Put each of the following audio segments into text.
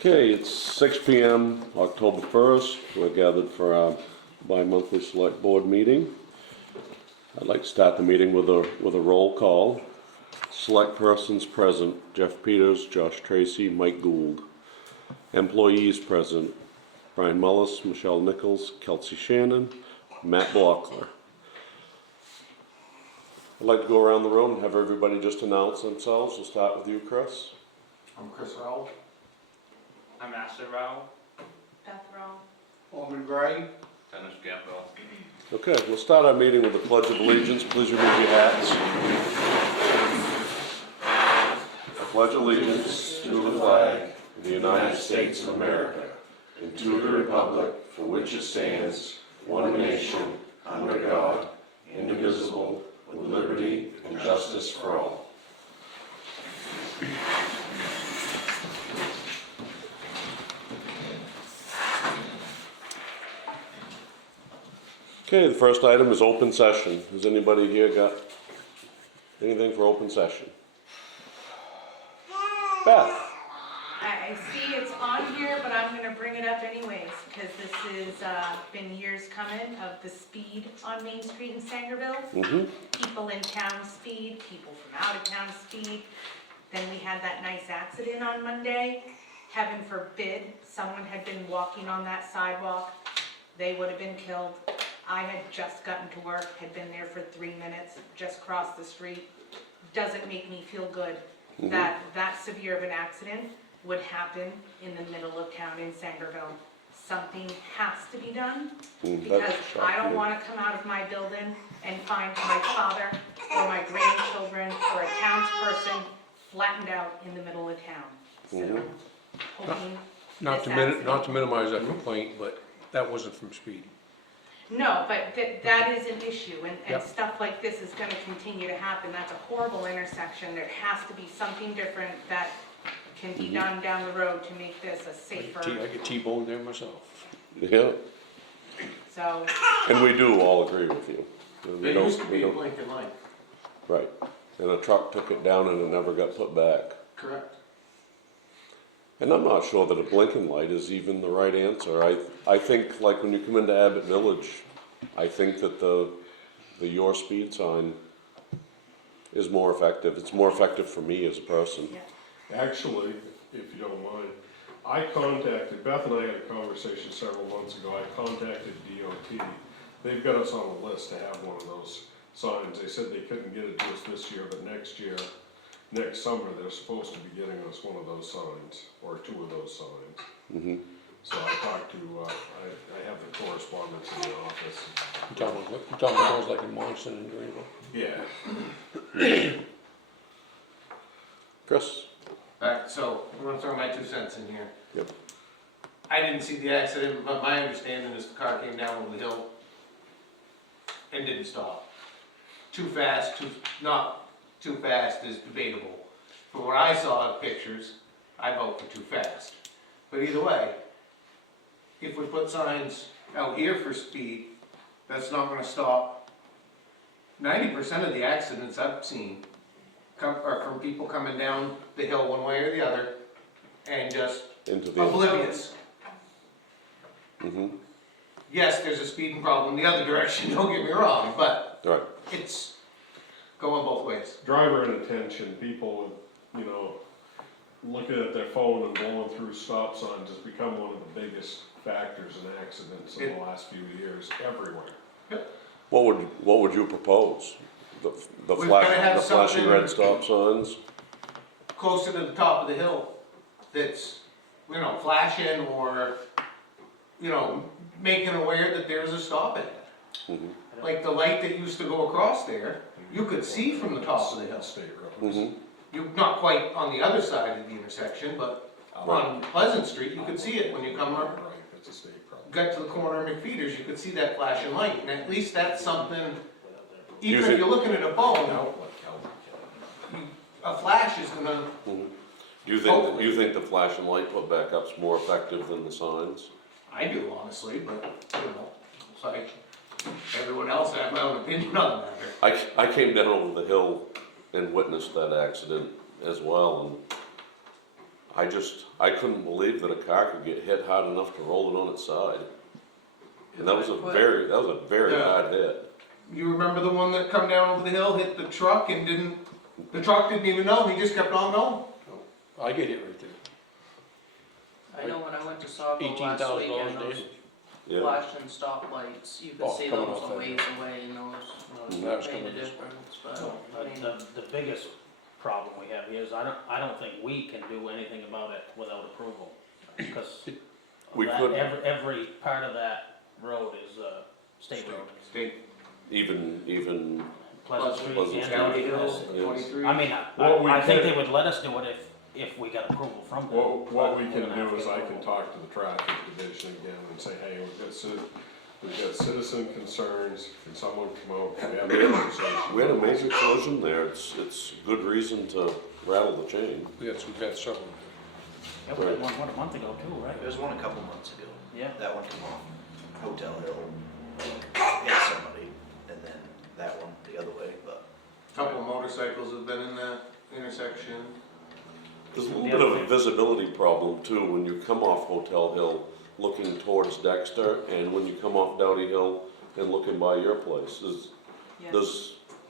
Okay, it's 6 p.m., October 1st. We're gathered for our bi-monthly select board meeting. I'd like to start the meeting with a roll call. Select persons present: Jeff Peters, Josh Tracy, Mike Gould. Employees present: Brian Mullis, Michelle Nichols, Kelsey Shannon, Matt Blockler. I'd like to go around the room and have everybody just announce themselves. We'll start with you, Chris. I'm Chris Rowell. I'm Ashley Rowell. Beth Rowell. Alderman Gray. Dennis Campbell. Okay, we'll start our meeting with the Pledge of Allegiance. Please remove your hats. I pledge allegiance to the flag of the United States of America and to the republic for which it stands, one nation, under God, indivisible, with liberty and justice for all. Okay, the first item is open session. Has anybody here got anything for open session? Beth? I see it's on here, but I'm gonna bring it up anyways, because this has been years coming of the speed on Main Street in Sangerville. Mm-hmm. People in town speed, people from out of town speed. Then we had that nice accident on Monday. Heaven forbid, someone had been walking on that sidewalk, they would have been killed. I had just gotten to work, had been there for 3 minutes, just crossed the street. Doesn't make me feel good that severe of an accident would happen in the middle of town in Sangerville. Something has to be done, because I don't want to come out of my building and find my father or my grandchildren or a townsperson flattened out in the middle of town. So, hoping Not to minimize that complaint, but that wasn't from speed. No, but that is an issue, and Yep. stuff like this is gonna continue to happen. That's a horrible intersection. There has to be something different that can be done down the road to make this a safer, I get T-boned there myself. Yeah, so, and we do all agree with you. We There used to we be a don't- blinking light. Right, and a truck took it down and it never got put back. Correct. And I'm not sure that a blinking light is even the right answer. I think, like when you come into Abbott Village, I think that the your speed sign is more effective. It's more effective for me as a person. yeah. Actually, if you don't mind, Beth and I had a conversation several months ago. I contacted DOT. They've got us on a list to have one of those signs. They said they couldn't get it to us this year, but next summer, they're supposed to be getting us one of those signs, or two of those signs. Mm-hmm. So I talked to, I have the correspondence in the office. You talking about those like in Monson and Greenville? Yeah. Chris? Alright, so I'm gonna throw my 2 cents in here. Yep. I didn't see the accident, but my understanding is the car came down over the hill and didn't stop. Too fast, not too fast is debatable. From what I saw of pictures, I vote for too fast. But either way, if we put signs out here for speed, that's not gonna stop. 90% of the accidents I've seen are from people coming down the hill one way or the other and just Into the... oblivious. Mm-hmm. Yes, there's a speeding problem the other direction, don't get me wrong, but Right. it's going both ways. Driver inattention, people, looking at their phone and blowing through stop signs has become one of the biggest factors in accidents in the last few years, everywhere. What would you propose? The We've gotta have flashing something- red stop signs? Closer to the top of the hill, that's, flashing or, making aware that there's a stop ahead. Mm-hmm. Like the light that used to go across there, you could see from the top of the hill. State roads. Mm-hmm. You're not quite on the other side of the intersection, but on Pleasant Street, you could see it when you come up, Right, that's a state problem. got to the corner of McFeeters, you could see that flashing light, and at least that's something, You even think- if you're looking at a phone, a flash is gonna, Mm-hmm. Do you think the flashing light put back up's more effective than the signs? I do honestly, but, it's like, everyone else, I have my own opinion on the matter. I came down over the hill and witnessed that accident as well, and I couldn't believe that a car could get hit hard enough to roll it on its side. And that was a very Yeah. hard hit. You remember the one that come down over the hill, hit the truck and the truck didn't even know, he just kept on going? I get hit right there. I know when I went to Saco last $18,000 weekend, a those day. Yeah. flashing stoplights, you could Oh, see coming those off a that ways hill. away and those That was made a coming this way. difference, but, I mean, The biggest problem we have here is I don't think we can do anything about it without approval. Because We could- every part of that road is state road. State, Pleasant Pleasant Street, Street. County Gannon, Hill, Yes. 23. I mean, What we I think could- they would let us do it if we got approval from them. What we but can we're gonna have do is to I get can approval. talk to the traffic division again and say, hey, we've got citizen concerns, can someone come out and have a conversation? We had a major collision there, it's good reason to rattle the chain. We've had several. Yeah, we had one a month ago too, right? There was one a couple months ago. Yeah. That one came off Hotel Hill, hit somebody, and then that one the other way, but. Couple motorcycles have been in that intersection. There's a little bit of a visibility problem too, when you come off Hotel Hill looking towards Dexter, and when you come off Dowdy Hill and looking by your place, there's some Yeah, that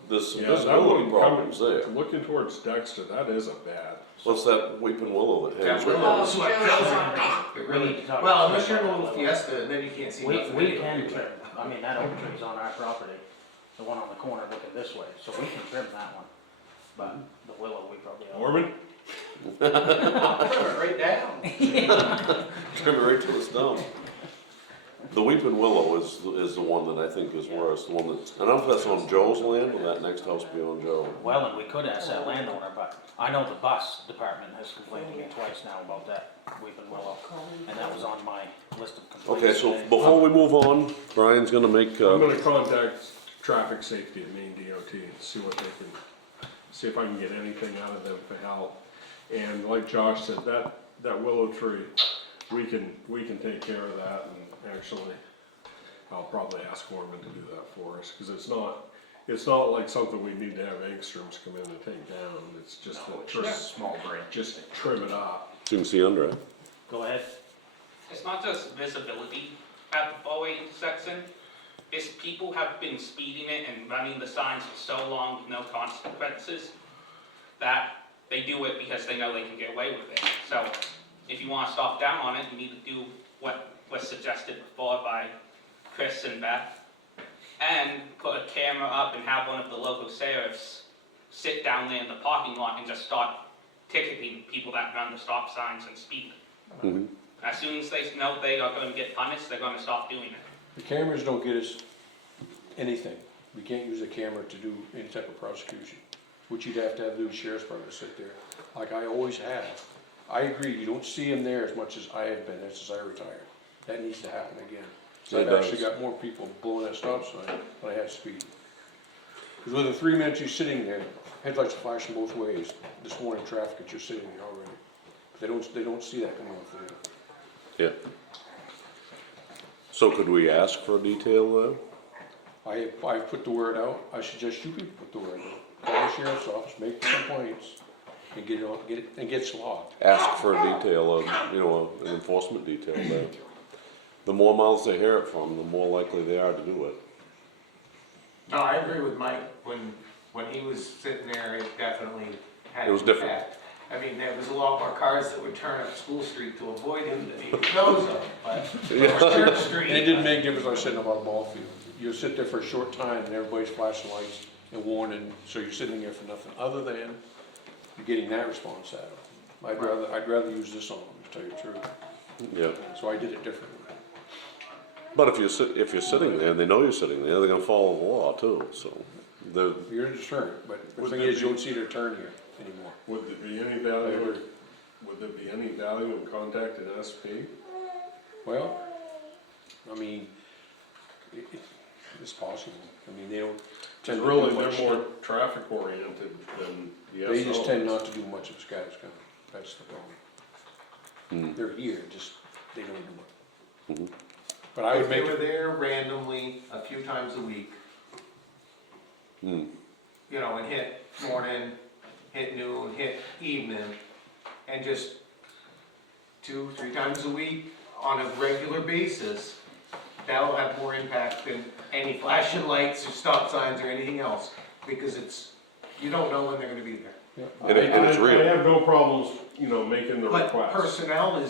visibility one problems coming, there. looking towards Dexter, that is a bad. What's that weeping willow that hangs That right willow there? is what kills it. It We need really, to talk well, to unless you're in a them little about that. Fiesta, and then you can't see We nothing. can trim, I mean, that oak tree's on our property, the one on the corner looking this way, so we can trim that one. But the willow, we probably ought. Norman? I'll trim it right down. Trim it right to the stump. The weeping willow is the one that I think is worse, the one that's, I don't know if that's on Joe's land or that next house beyond Joe. Well, and we could ask that landowner, but I know the bus department has complained to me twice now about that weeping willow, and that was on my list of complaints. Okay, so today. before we move on, Brian's gonna make, I'm gonna contact traffic safety at Maine DOT and see what they can, see if I can get anything out of them for help. And like Josh said, that willow tree, we can take care of that, and actually, I'll probably ask Norman to do that for us, cause it's not like something we need to have Angstroms come in and take down, it's just No, a it's trim, just a small branch. just trim it up. so you can see under it. Go ahead. It's not just visibility at the four-way intersection, it's people have been speeding it and running the signs for so long with no consequences that they do it because they know they can get away with it. So if you wanna stop down on it, you need to do what was suggested before by Chris and Beth, and put a camera up and have one of the local sheriffs sit down there in the parking lot and just start ticketing people that run the stop signs and speed. Mhm. As soon as they know they are gonna get punished, they're gonna stop doing it. The cameras don't get us anything. We can't use a camera to do any type of prosecution, which you'd have to do the sheriff's department to sit there, like I always have. I agree, you don't see them there as much as I have been, since I retired. That needs to happen again. So It I've actually does. got more people blowing that stop sign than I have speed. Because within 3 minutes you're sitting there, headlights are flashing both ways. This morning traffic, that you're sitting there already. They don't see that coming off the hill. Yeah. So could we ask for a detail there? I've put the word out, I suggest you people put the word out. Call the sheriff's office, make the complaints, and get it logged. Ask for a detail of, an enforcement detail there. The more mouths they hear it from, the more likely they are to do it. No, I agree with Mike, when he was sitting there, it definitely had It was an different. impact. I mean, there was a lot more cars that would turn up School Street to avoid him than he knows of, but Church Street. And it didn't make a difference, I was sitting up on a ball field. You sit there for a short time and everybody's flashing lights and warning, so you're sitting there for nothing other than you're getting that response out of them. I'd rather use this on them, to tell you the truth. Yeah. So I did it differently. But if you're sitting there and they know you're sitting there, they're gonna follow the law too, so. You're a deterrent, but the Would thing there is, you be- don't see their turn here anymore. Would there be any value, would there be any value in contacting SP? Well, I mean, it's possible. I mean, they don't tend to do Really, much. they're more traffic oriented than the SOs. They just tend not to do much of Scottsdale. That's the problem. Hmm. They're here, just, they don't do much. Mhm. But I would If they make were it, there randomly a few times a week, Hmm. and hit morning, hit noon, hit evening, and just 2, 3 times a week on a regular basis, that'll have more impact than any flashing lights or stop signs or anything else, because you don't know when they're gonna be there. And it's I real. have no problems, making the But request. personnel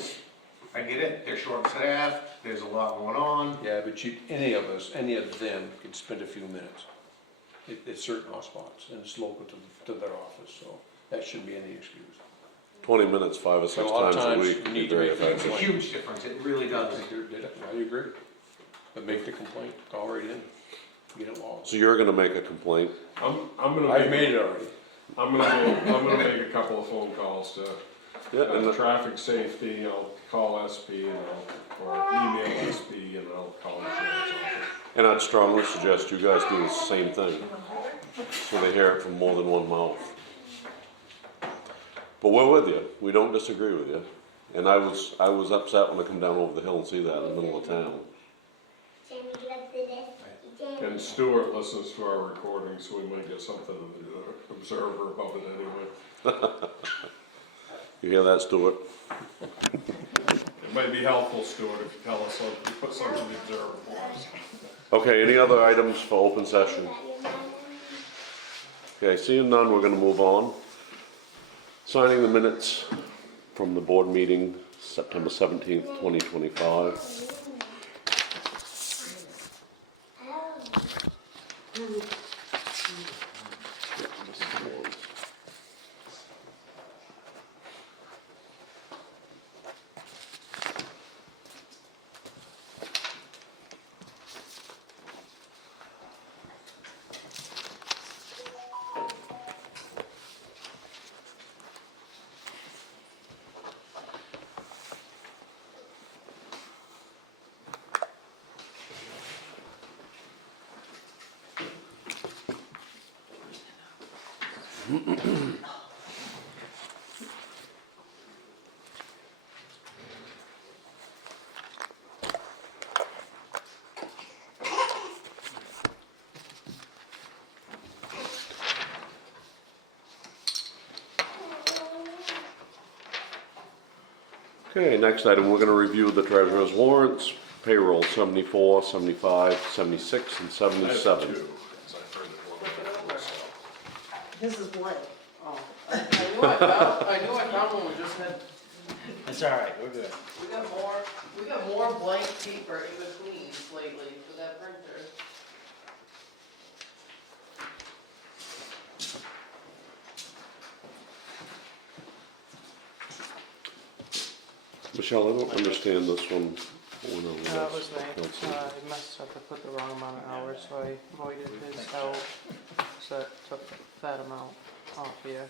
I get it, they're short-staffed, there's a lot going on. Yeah, but any of them can spend a few minutes at certain hotspots, and it's local to their office, so that shouldn't be any excuse. 20 minutes, 5 or 6 A lot of times a times week. you would need be to very make things effective. It's a huge difference, it really does. I agree, but make the complaint, call right in, get it logged. So you're gonna make a complaint? I'm gonna. I've made it already. I'm gonna make a couple of phone calls to Yeah, and traffic safety, I'll call SP or email SP and I'll call the sheriff's office. And I'd strongly suggest you guys do the same thing, so they hear it from more than one mouth. But we're with you, we don't disagree with you. And I was upset when I come down over the hill and see that in the middle of town. And Stuart listens to our recording, so we might get something in the Observer about it anyway. You hear that, Stuart? It might be helpful, Stuart, if you tell us something, put something in the Observer for us. Okay, any other items for open session? Okay, seeing none, we're gonna move on. Signing the minutes from the board meeting, September 17th, 2025. Okay, next item, we're gonna review the treasurer's warrants, payroll 74, 75, 76, and I have 77. two, 'cause I've heard it one. This is blank. Oh, I knew I found one, we just had, It's all right, we're good. we got more blank paper in between lately for that printer. Michelle, I don't understand this one. That was me, I messed up, I put the wrong amount of hours, so I voided his out, so that took that amount off here,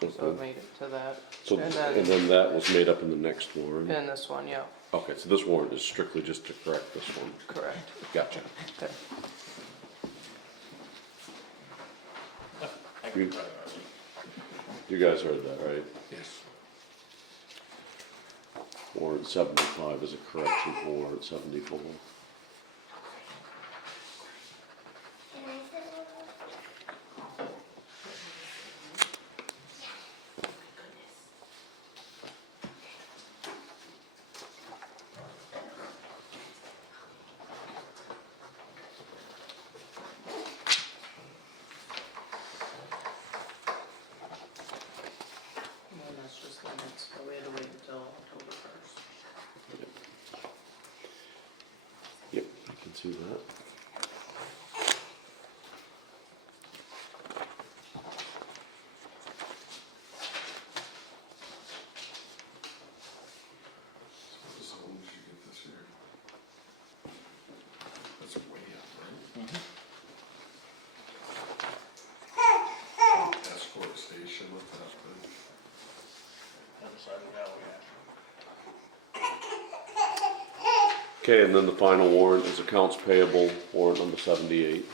so it Okay. made it to that. So, And and then, then that was made up in the next warrant? in this one, yeah, Okay, so this warrant is strictly just to correct this one. correct. Gotcha. Okay. You guys heard that, right? Yes. Warrant 75 is a correction for warrant 74. And that's just limits, but we had to wait until October 1st. Yep, I can see that. This is the one we should get this year. That's way up, right? Escort station, what's that thing? Okay, and then the final warrant is accounts payable, warrant number 78.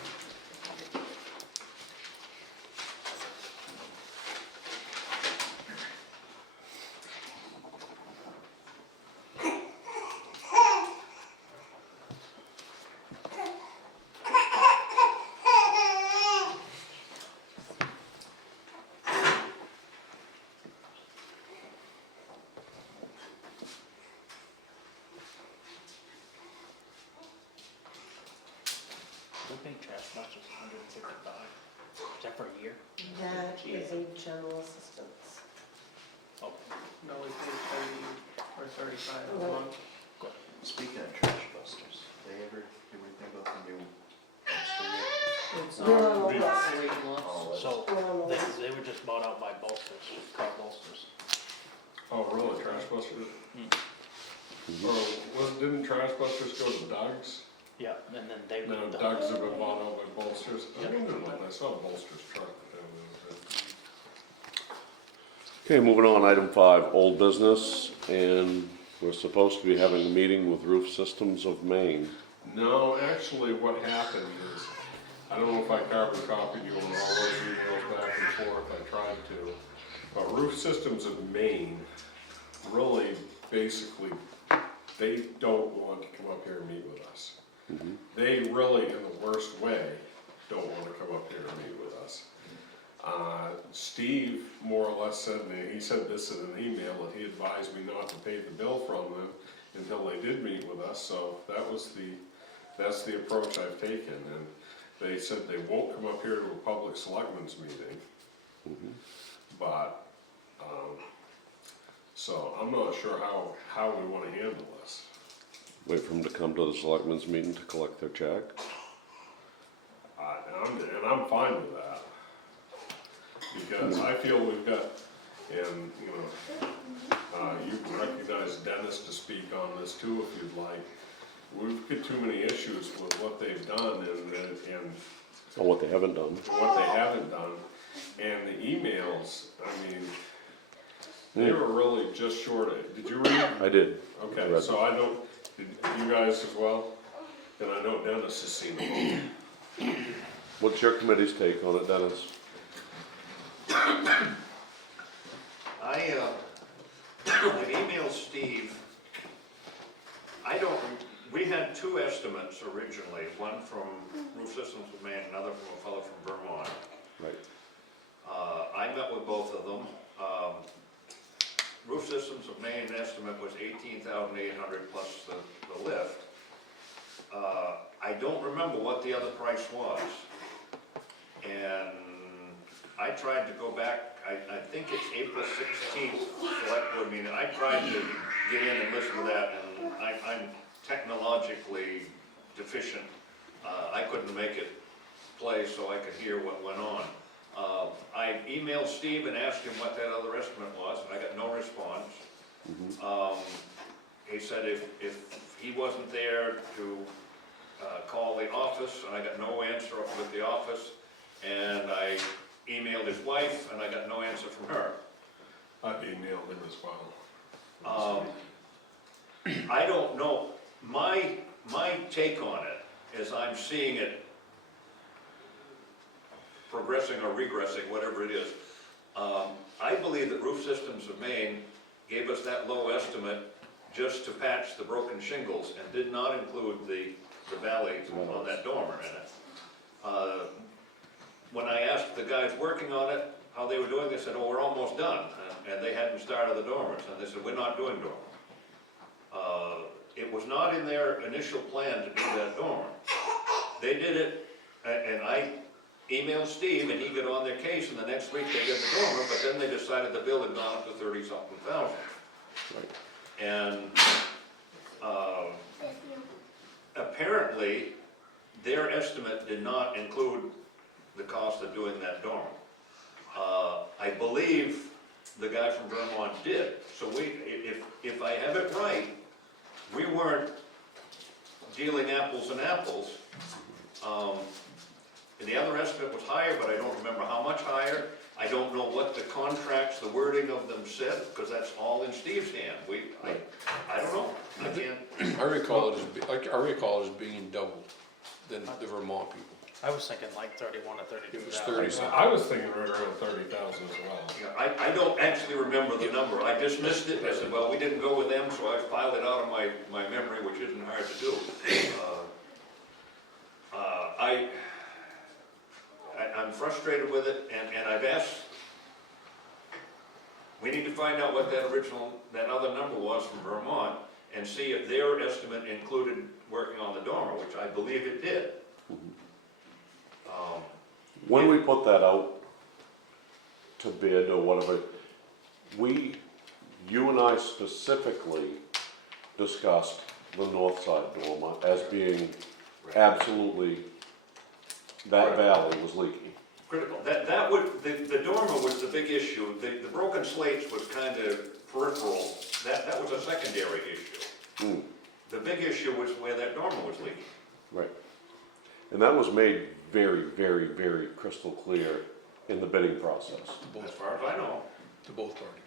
trash busters, 155. Is that for a year? That is a general assistance. Oh, No, we paid 30 or 35 a Right. month. Speaking of trash busters, they ever do anything about the new dumpster yet? It's They're on on the the list. waiting list. Oh, so We're on the they, list. they were just bought out by Bolsters, car Bolsters. Oh, really, Trash Busters? Hmm. Or didn't Trash Busters go to Doug's? Yeah, and then they No, moved the Doug's have been bought out by Bolsters. I Yeah. wonder when I saw Bolsters truck down there. Okay, moving on, item 5, old business, and we're supposed to be having a meeting with Roof Systems of Maine. No, actually, what happened is, I don't know if I carbon copied you on all those emails back and forth, I tried to. But Roof Systems of Maine, really, basically, they don't want to come up here and meet with us. They really, in the worst way, don't want to come up here and meet with us. Steve more or less said, and he said this in an email, that he advised me not to pay the bill from them until they did meet with us, so that's the approach I've taken, and they said they won't come up here to a public selectmen's meeting. But, so I'm not sure how we wanna handle this. Wait for them to come to the selectmen's meeting to collect their check. And I'm fine with that. Because I feel we've got, and, you know, you can recognize Dennis to speak on this too if you'd like. We've got too many issues with what they've done and Or what they haven't done. what they haven't done. And the emails, I mean, they were really just short of, did you read? I did. Okay, Read. so I know, did you guys as well? And I know Dennis has seen them. What's your committee's take on it, Dennis? I've emailed Steve. We had 2 estimates originally, one from Roof Systems of Maine, another from a fellow from Vermont. Right. I met with both of them. Roof Systems of Maine estimate was $18,800 plus the lift. I don't remember what the other price was. And I tried to go back, I think it's April 16th select board meeting. I tried to get in and listen to that, and I'm technologically deficient. I couldn't make it play so I could hear what went on. I emailed Steve and asked him what that other estimate was, and I got no response. He said if he wasn't there to call the office, and I got no answer with the office, and I emailed his wife, and I got no answer from her. I've emailed him as well. I don't know, my take on it is I'm seeing it progressing or regressing, whatever it is. I believe that Roof Systems of Maine gave us that low estimate just to patch the broken shingles and did not include the valley on that dormer in it. When I asked the guys working on it how they were doing, they said, oh, we're almost done. And they hadn't started the dormers, and they said, we're not doing dormer. It was not in their initial plan to do that dormer. They did it, and I emailed Steve, and he got on their case, and the next week they did the dormer, but then they decided the bill had gone up to 30-something thousand. Right. And apparently, their estimate did not include the cost of doing that dormer. I believe the guy from Vermont did. So if I have it right, we weren't dealing apples and apples. And the other estimate was higher, but I don't remember how much higher. I don't know what the contracts, the wording of them said, because that's all in Steve's hand. I don't know. I can't. I recall it as being double than the Vermont people. I was thinking like 31 or 32. It was 30. I was thinking right around 30,000 as well. Yeah, I don't actually remember the number. I dismissed it. I said, well, we didn't go with them, so I filed it out of my memory, which isn't hard to do. I'm frustrated with it, and I've asked, we need to find out what that other number was from Vermont, and see if their estimate included working on the dormer, which I believe it did. When we put that out to bid or whatever, you and I specifically discussed the north side dormer as being absolutely, that valley was leaky. Critical. That would, the dormer was the big issue. The broken slates was kind of peripheral. That was a secondary issue. Hmm. The big issue was where that dormer was leaking. Right. And that was made very, very, very crystal clear in the bidding process As far as I know. To both parties.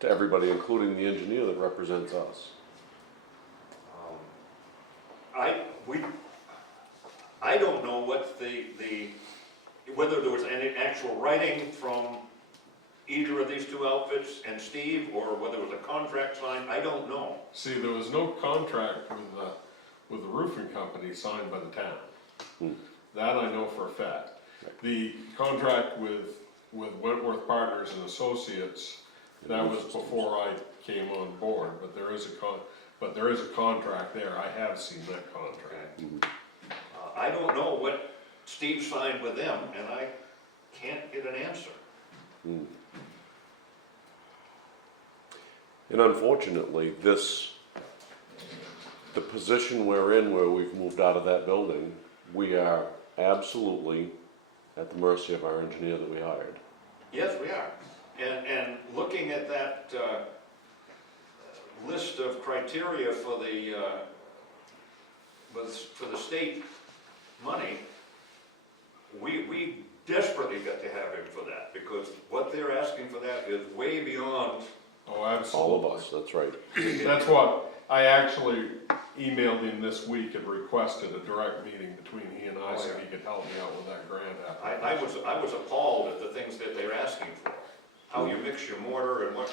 to everybody, including the engineer that represents us. I don't know what whether there was any actual writing from either of these two outfits and Steve, or whether it was a contract signed, I don't know. See, there was no contract with the roofing company signed by the town. That I know for a fact. The contract with Wentworth Partners and Associates, that was before I came on board, but there is a contract there. I have seen that contract. I don't know what Steve signed with them, and I can't get an answer. And unfortunately, the position we're in, where we've moved out of that building, we are absolutely at the mercy of our engineer that we hired. Yes, we are. And looking at that list of criteria for the state money, we desperately got to have him for that, because what they're asking for that is way beyond. Oh, absolutely. All of us, that's right. That's what, I actually emailed him this week and requested a direct meeting between he and I, so he could help me out with that grant application. I was appalled at the things that they're asking for. How you mix your mortar and what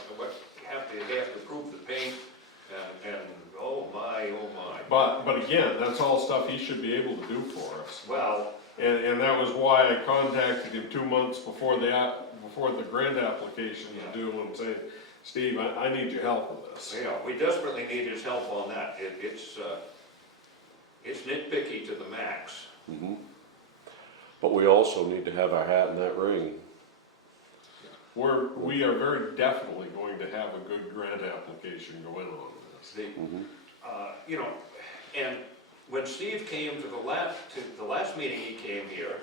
they have to prove the paint, and oh my. But again, that's all stuff he should be able to do for us. Well, And that was why I contacted him 2 months before the grant application was due, and saying, Steve, I need your help with this. yeah, we desperately need his help on that. It's nitpicky to the max. But we also need to have our hat in that ring. We are very definitely going to have a good grant application going on with this. And when Steve came to the last meeting he came here,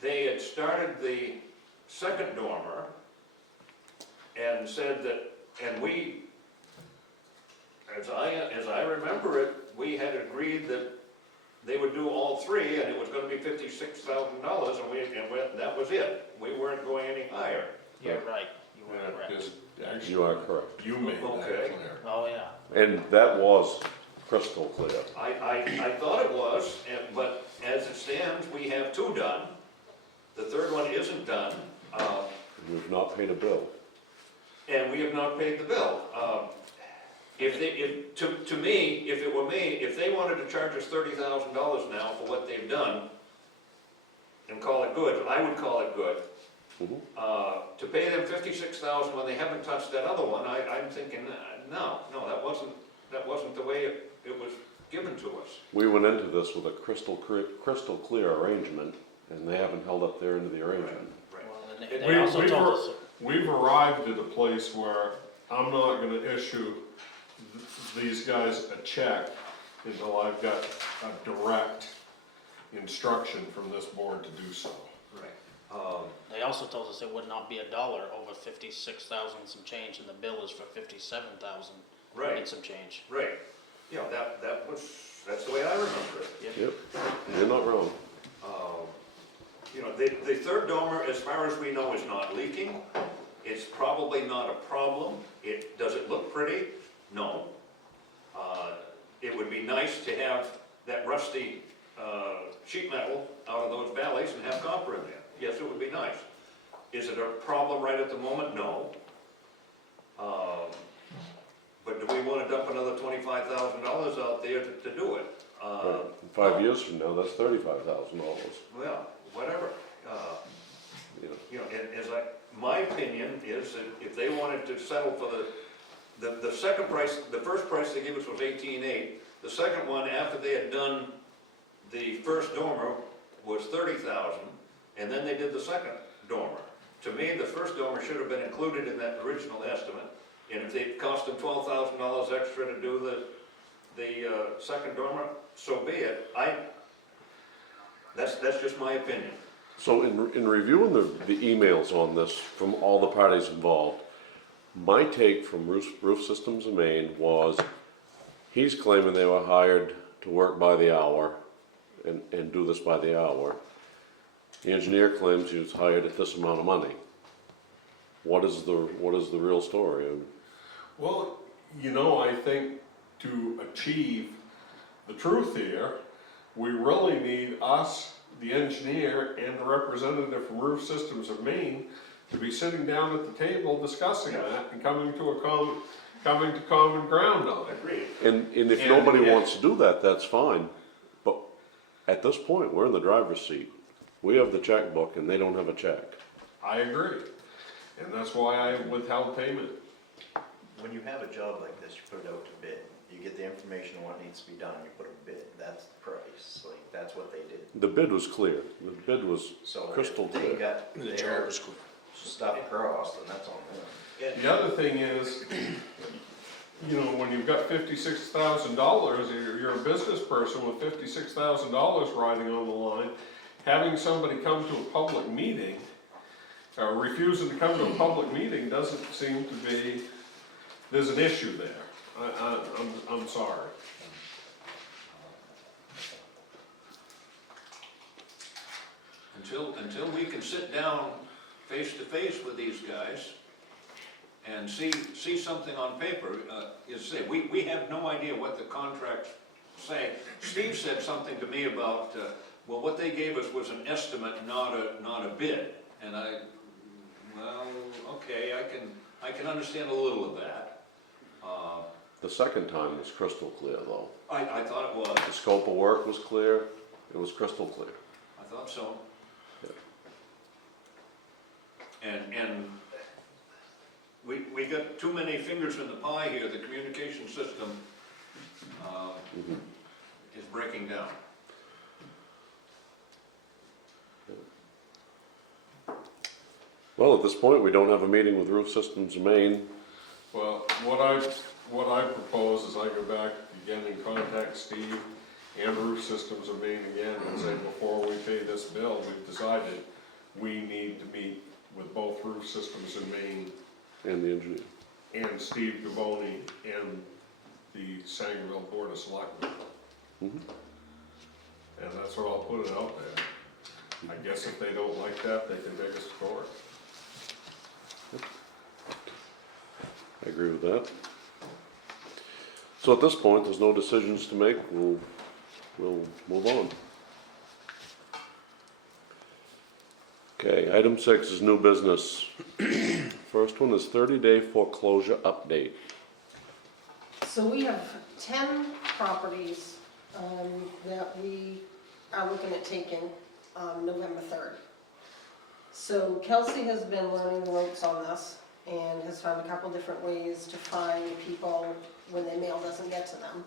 they had started the second dormer and said that, and we, as I remember it, we had agreed that they would do all three, and it was gonna be $56,000, and that was it. We weren't going any higher. You're right, you were That correct. is actually, You are correct. you made that Okay. clear. Oh, yeah. And that was crystal clear. I thought it was, but as it stands, we have two done. The third one isn't done, We've not paid a bill. and we have not paid the bill. To me, if it were me, if they wanted to charge us $30,000 now for what they've done and call it good, I would call it good. To pay them $56,000 when they haven't touched that other one, I'm thinking, no, that wasn't the way it was given to us. We went into this with a crystal clear arrangement, and they haven't held up their end of the arrangement. Right. Well, and they also told us, We've arrived at a place where I'm not gonna issue these guys a check until I've got a direct instruction from this board to do so. Right. they also told us it would not be $1 over 56,000 some change, and the bill is for 57,000 Right. and some change. Right. Yeah, that's the way I remember it. Yep, you're not wrong. The third dormer, as far as we know, is not leaking. It's probably not a problem. Does it look pretty? No. It would be nice to have that rusty sheet metal out of those valleys and have copper in there. Yes, it would be nice. Is it a problem right at the moment? No. But do we want to dump another $25,000 out there to do it? But 5 years from now, that's $35,000. Well, whatever. My opinion is that if they wanted to settle for the second price, the first price they gave us was $18,800. The second one, after they had done the first dormer, was 30,000, and then they did the second dormer. To me, the first dormer should have been included in that original estimate, and if it cost them $12,000 extra to do the second dormer, so be it. That's just my opinion. So in reviewing the emails on this from all the parties involved, my take from Roof Systems of Maine was, he's claiming they were hired to work by the hour and do this by the hour. The engineer claims he was hired at this amount of money. What is the real story? Well, you know, I think to achieve the truth here, we really need us, the engineer, and the representative from Roof Systems of Maine to be sitting down at the table discussing that and coming to common ground on it. Agreed. And if nobody wants to do that, that's fine. But at this point, we're in the driver's seat. We have the checkbook and they don't have a check. I agree, and that's why I withheld payment. When you have a job like this, you put it out to bid. You get the information on what needs to be done, you put a bid. That's the price. Like, that's what they did. The bid was clear. The bid was So crystal if they clear. got The their job is clear. stuff crossed, then that's on them. The other thing is, you know, when you've got $56,000, you're a business person with $56,000 riding on the line, having somebody come to a public meeting, or refusing to come to a public meeting doesn't seem to be, there's an issue there. I'm sorry. Until we can sit down face to face with these guys and see something on paper, we have no idea what the contracts say. Steve said something to me about, well, what they gave us was an estimate, not a bid. And well, okay, I can understand a little of that. The second time was crystal clear though. I thought it was, The scope of work was clear. It was crystal clear. I thought so. Yeah. And we got too many fingers in the pie here. The communication system is breaking down. Well, at this point, we don't have a meeting with Roof Systems of Maine. Well, what I propose is I go back again and contact Steve and Roof Systems of Maine again and say, before we pay this bill, we've decided we need to meet with both Roof Systems in Maine And the engineer. and Steve Gavoni and the Sangerville Board of Selectmen. Mhm. And that's what I'll put it out there. I guess if they don't like that, they can take us to court. I agree with that. So at this point, there's no decisions to make. We'll move on. Okay, item 6 is new business. First one is 30-day foreclosure update. So we have 10 properties that we are looking at taking November 3rd. So Kelsey has been learning the ropes on this and has found a couple different ways to find people when their mail doesn't get to them.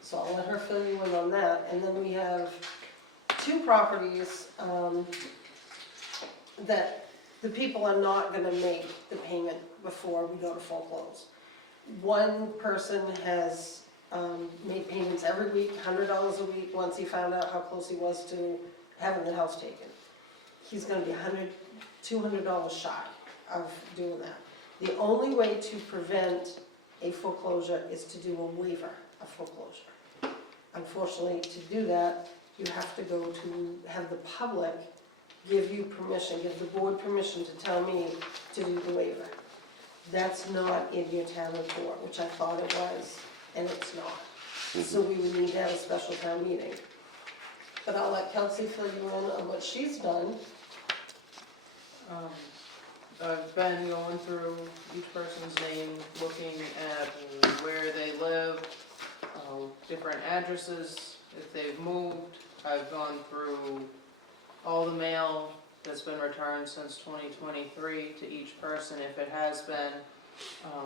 So I'll let her fill you in on that. And then we have 2 properties that the people are not gonna make the payment before we go to foreclose. One person has made payments every week, $100 a week, once he found out how close he was to having the house taken. He's gonna be $200 shy of doing that. The only way to prevent a foreclosure is to do a waiver of foreclosure. Unfortunately, to do that, you have to go to have the public give you permission, give the board permission to tell me to do the waiver. That's not in your town report, which I thought it was, and it's not. So we would need to have a special town meeting. But I'll let Kelsey fill you in on what she's done. I've been going through each person's name, looking at where they live, different addresses, if they've moved. I've gone through all the mail that's been returned since 2023 to each person, if it has been.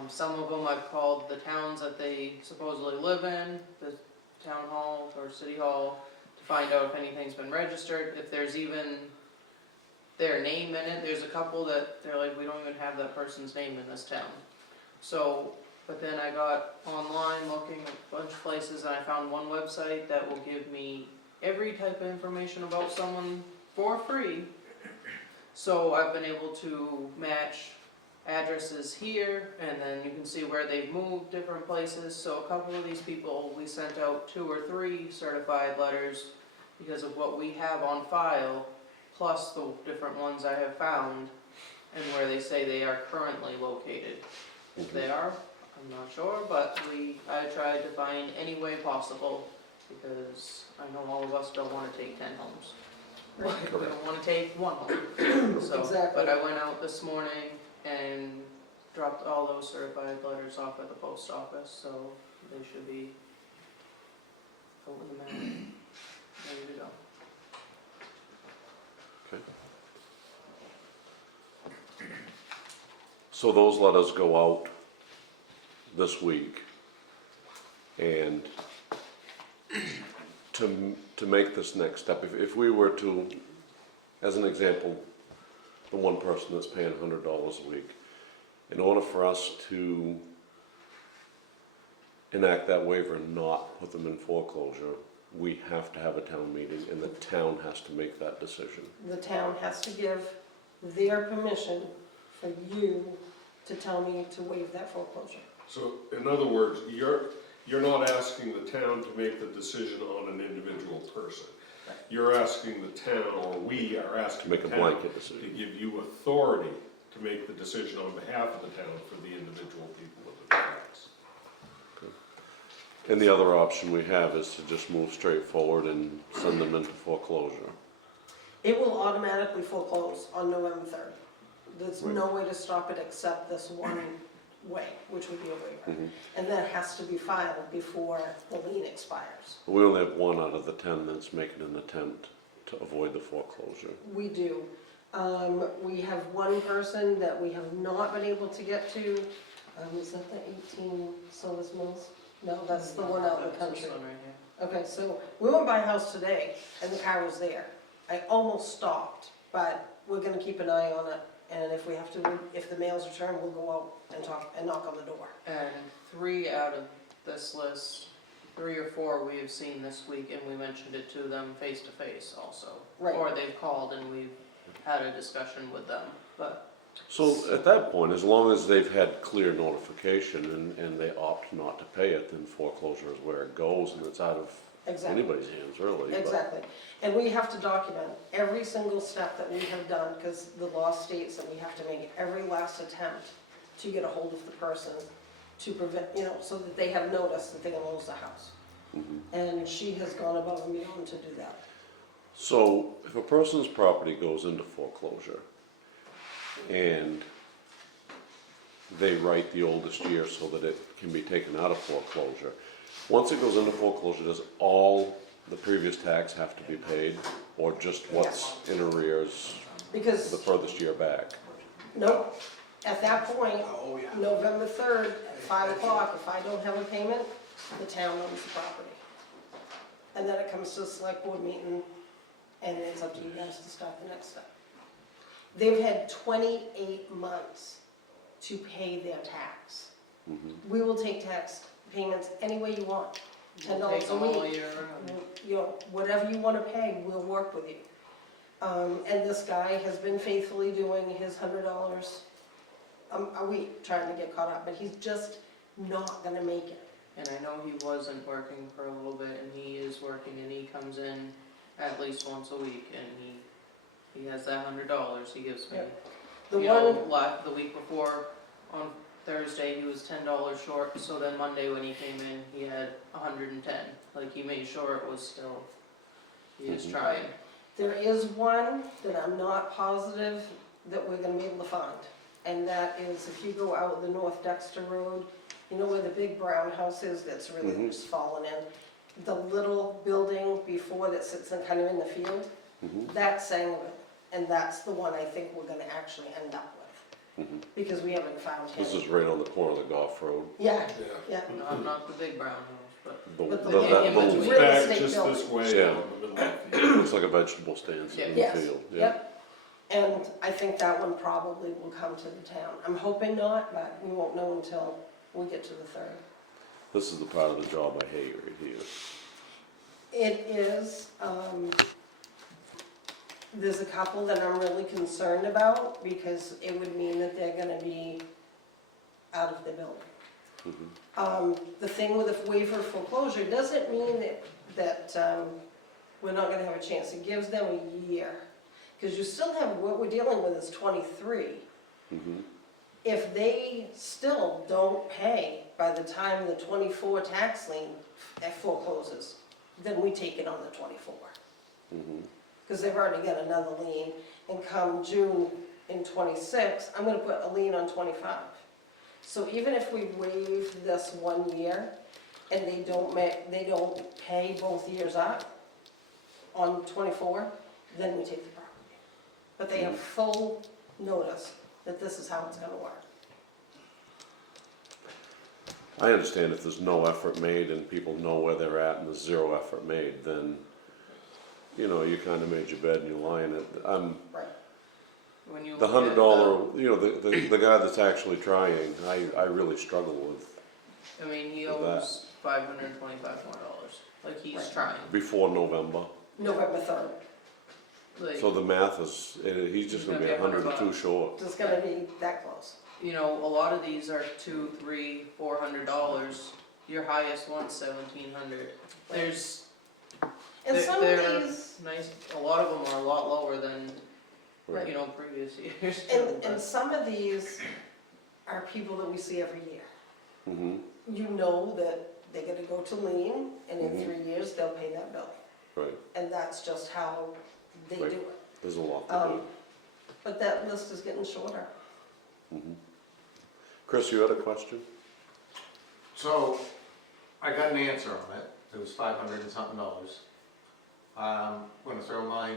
Some of them I've called the towns that they supposedly live in, the town hall or city hall, to find out if anything's been registered, if there's even their name in it. There's a couple that they're like, we don't even have that person's name in this town. So, but then I got online looking at a bunch of places and I found one website that will give me every type of information about someone for free. So I've been able to match addresses here, and then you can see where they've moved different places. So a couple of these people, we sent out 2 or 3 certified letters because of what we have on file, plus the different ones I have found, and where they say they are currently located. If they are, I'm not sure, but I tried to find any way possible, because I know all of us don't wanna take 10 homes. We don't wanna take 1 home. So, Exactly. but I went out this morning and dropped all those certified letters off at the post office, so they should be out in the mail, ready to go. So those letters go out this week, and to make this next step, if we were to, as an example, the one person that's paying $100 a week, in order for us to enact that waiver and not put them in foreclosure, we have to have a town meeting, and the town has to make that decision. The town has to give their permission for you to tell me to waive that foreclosure. So, in other words, you're not asking the town to make the decision on an individual person. You're asking the town, or we are asking To make the a town blanket to decision. give you authority to make the decision on behalf of the town for the individual people of the tax. And the other option we have is to just move straight forward and send them into foreclosure. It will automatically foreclose on November 3rd. There's no way to stop it except this one way, which would be a waiver. Mhm. And that has to be filed before the lien expires. We only have 1 out of the 10 that's making an attempt to avoid the foreclosure. We do. We have one person that we have not been able to get to. Is that the 18 Silver's Mills? No, that's the one out in the That's country. this one right here. Okay, so we went by a house today and the car was there. I almost stopped, but we're gonna keep an eye on it. And if we have to, if the mail's returned, we'll go out and talk and knock on the door. And 3 out of this list, 3 or 4 we have seen this week, and we mentioned it to them face to face also. Right. Or they've called and we've had a discussion with them, but So at that point, as long as they've had clear notification and they opt not to pay it, then foreclosure is where it goes, and it's out of Exactly. anybody's hands, really. but- Exactly. And we have to document every single step that we have done, because the law states that we have to make every last attempt to get a hold of the person to prevent, so that they have notice that they're gonna lose the house. Mhm. And she has gone above and beyond to do that. So if a person's property goes into foreclosure and they write the oldest year so that it can be taken out of foreclosure, once it goes into foreclosure, does all the previous tax have to be paid, or just what's in arrears Because, the furthest year back? no, at that point, November 3rd, at 5 o'clock, if I don't have a payment, the town owns the property. And then it comes to the select board meeting, and it's up to you guys to start the next step. They've had 28 months to pay their tax. Mhm. We will take tax payments any way you want, we'll $10 take a them all week. year round. Whatever you wanna pay, we'll work with you. And this guy has been faithfully doing his $100 a week, trying to get caught up, but he's just not gonna make it. And I know he wasn't working for a little bit, and he is working, and he comes in at least once a week, and he has that $100 he gives me. Yep. The The week before, on Thursday, he was $10 short, so then Monday when he came in, he had 110. Like, he made sure it was still, he is Mhm. trying. There is one that I'm not positive that we're gonna be able to find, and that is if you go out the North Dexter Road, you know where the big brown house is that's really Mhm. just fallen in? The little building before that sits in, kind of in the field, Mhm. that's Sangerville, and that's the one I think we're gonna actually end up with, Mhm. because we haven't found him. This is right on the corner of the Goff Road. Yeah, yeah. Not the big brown house, But the- that in little, between. Real Back estate just this building. way Yeah. down the middle of the field. looks like a vegetable stand sitting in the Yes, field, yeah. yep. And I think that one probably will come to the town. I'm hoping not, but we won't know until we get to the 3rd. This is the part of the job I hate right here. It is, there's a couple that I'm really concerned about because it would mean that they're gonna be out of the building. The thing with a waiver of foreclosure doesn't mean that we're not gonna have a chance. It gives them a year. Because you still have, what we're dealing with is 23. If they still don't pay by the time the 24 tax lien forecloses, then we take it on the 24. Because they've already got another lien, and come June in 26, I'm gonna put a lien on 25. So even if we waive this 1 year, and they don't pay both years up on 24, then we take the property. But they have full notice that this is how it's gonna work. I understand if there's no effort made and people know where they're at and there's zero effort made, then, you know, you kinda made your bed and you're lying it. Right. When you The look at $100, you know, the guy that's actually trying, I really struggle with I mean, he with owes $525 more. Like, he's Right. trying. before November. November 3rd, So Like, the math is, he's just gonna be $100 short. it's gonna be that close. you know, a lot of these are $200, $300, $400. Your highest one's $1,700. There's, And some they're of these, nice, a lot of them are a lot lower than, Right. you know, previous years. and some of these are people that we see every year. Mm-hmm, You know that they're gonna go to lien, and in Mhm. 3 years, they'll pay that bill. right, And that's just how they do Right. it. there's a lot to Um, But that list is getting shorter. do. Chris, you had a question? So, I got an answer on it, it was $500 and something dollars. I'm gonna throw my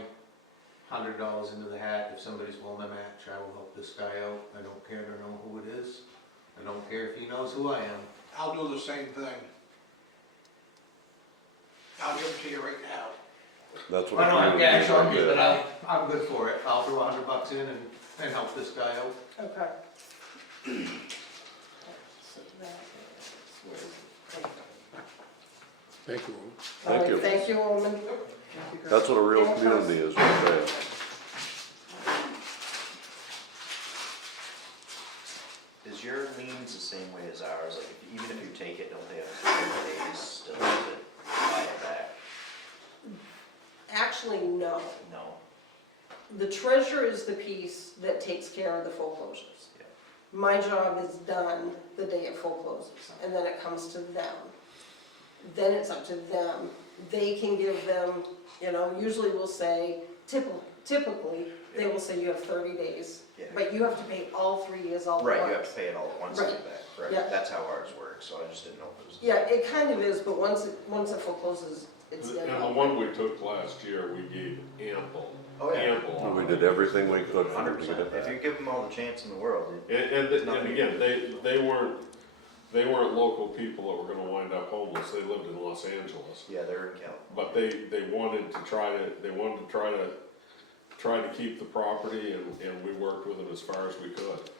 $100 into the hat, if somebody's willing to match, I will help this guy out, I don't care to know who it is, I don't care if he knows who I am. I'll do the same thing. I'll give it to you right now. That's what I a don't have community cash on like me, but that. I'm good for it, I'll throw $100 in and help this guy out. Okay. So that is where- Thank you. All right, you. thank you, Woman. That's what a real Yeah. community is right there. Is your liens the same way as ours? Like, even if you take it, don't they have 30 days still to buy it back? Actually, no. No? The treasurer is the piece that takes care of the foreclosures. Yeah. My job is done the day it forecloses, and then it comes to them. Then it's up to them. They can give them, you know, usually we'll say, typically, they will say you have 30 days. Yeah. But you have to pay all 3 years all at once. Right, you have to pay it all at once to get Right. back, right? Yeah. That's how ours works, so I just didn't know if it was. Yeah, it kind of is, but once it forecloses, it's And dead. the one we took last year, we gave ample, Oh, yeah. ample. We did everything we could for them to get 100%. it If you back. give them all the chance in the world, And again, they weren't local people that were gonna wind up homeless, they lived in Los Angeles. yeah, they're in Cal. But they wanted to try to keep the property and we worked with them as far as we could.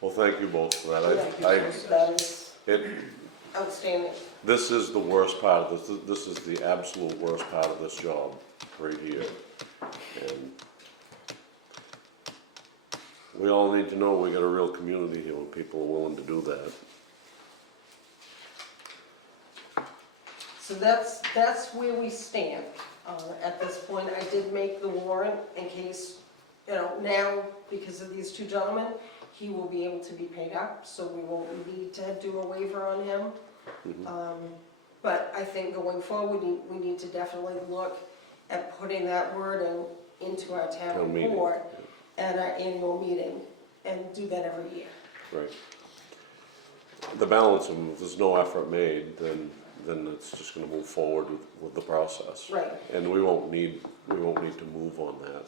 Well, thank you both for that. That is It, outstanding. this is the worst part of this, this is the absolute worst part of this job, right here. And we all need to know we got a real community here when people are willing to do that. So that's where we stand. At this point, I did make the warrant in case, you know, now, because of these two gentlemen, he will be able to be paid up, so we won't need to do a waiver on him. But I think going forward, we need to definitely look at putting that word into our Town town meeting, report at our annual meeting, and do that every year. Right. The balance of, if there's no effort made, then it's just gonna move forward with the process. Right. And we won't need to move on that.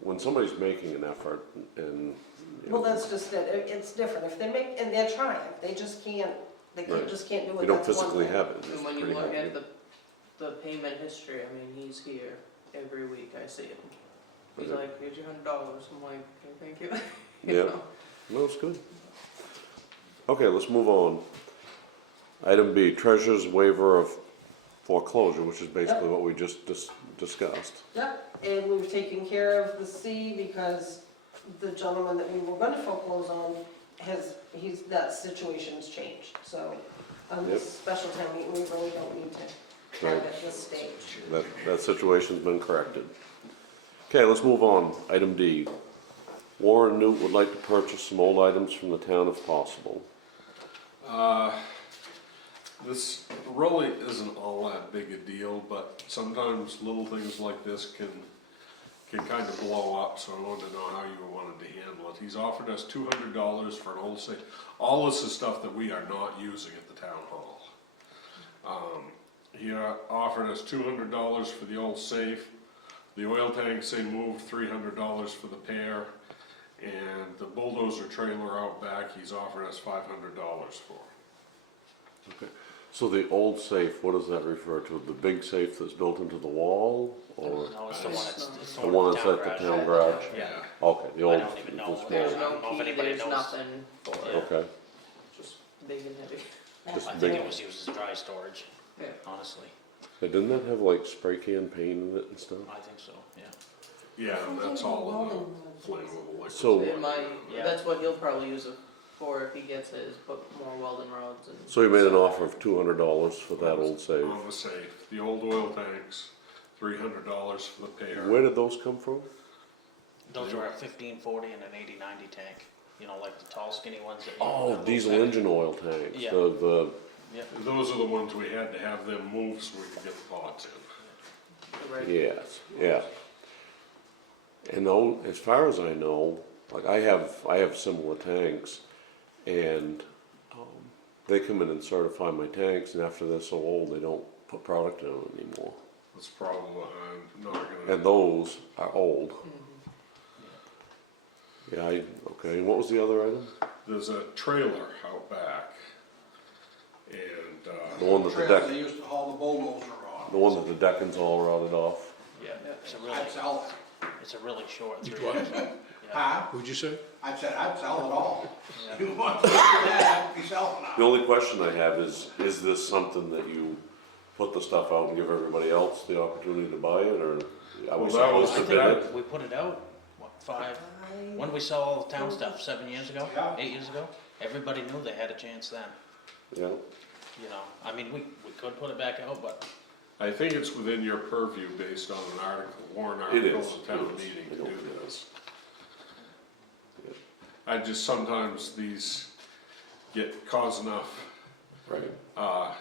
when somebody's making an effort and, you Well, know, that's just it, it's different, if they make, and they're trying, they just can't, Right. just can't do it, you don't that's one physically thing. have it. It's And when you pretty look hard. at the payment history, I mean, he's here every week, I see him. He's Okay. like, here's your $100, I'm like, okay, thank you. Yeah. You know? No, it's good. Okay, let's move on. Item B, treasurer's waiver of foreclosure, which is basically what we just discussed. Yep, and we've taken care of the C because the gentleman that we were gonna foreclose on that situation's changed, so on this Yep. special town meeting, we really don't need to have Right. it at this stage. That situation's been corrected. Okay, let's move on. Item D. Warren Newt would like to purchase some old items from the town if possible. This really isn't all that big a deal, but sometimes little things like this can kind of blow up, so I wanted to know how you wanted to handle it. He's offered us $200 for an old safe. All this is stuff that we are not using at the town hall. He offered us $200 for the old safe. The oil tanks they moved, $300 for the pair. And the bulldozer trailer out back, he's offered us $500 for. Okay. So the old safe, what does that refer to? The big safe that's built into the wall, or No, it's the one that's, it's the one that's at the town garage? Yeah. Okay, the I old, don't even the know. small. There's I no don't know if key, anybody there's knows. nothing for it, Okay, just big and heavy. just I think big. it was used as dry storage, Yeah. honestly. Hey, didn't that have like spray can paint in it and stuff? I think so, yeah. Yeah, and that's all in the flammable liquid. So- It might, Yeah. that's what he'll probably use it for if he gets it, is put more welding rods and. So he made an offer of $200 for that old safe. On the safe, the old oil tanks, $300 for the pair. Where did those come from? Those were a 1540 and an 8090 tank, you know, like the tall skinny ones that. you Oh, have diesel those- engine oil tanks, Yeah. And those are the ones we had to have them moved so we could get the pots in. Right. yes, yeah. And though, as far as I know, like I have similar tanks, and they come in and certify my tanks, and after they're so old, they don't put product in them anymore. That's probably what I'm not gonna. And those are old. Yeah, okay, and what was the other item? There's a trailer out back. And, The one that the Trails deck, they used to haul the bulldozer on. the one that the decking's all rotted off? Yeah, it's a really, I'd sell it's a really short You 3 what? inch. it. Yeah. Huh? Who'd you say? I said, I'd sell it all. Yeah. You want to do that, I'd be selling The it. only question I have is this something that you put the stuff out and give everybody else the opportunity to buy it, or are we Well, that was supposed I to think bid it? we put it out, what, when did we sell all the town stuff, 7 years ago? Yeah. 8 years ago? Everybody knew they had a chance then, Yeah, you know, I mean, we could put it back out, but I think it's within your purview based on an article, warrant It article is, at town it is. meeting I to know do it this. I just, sometimes these cause enough, right.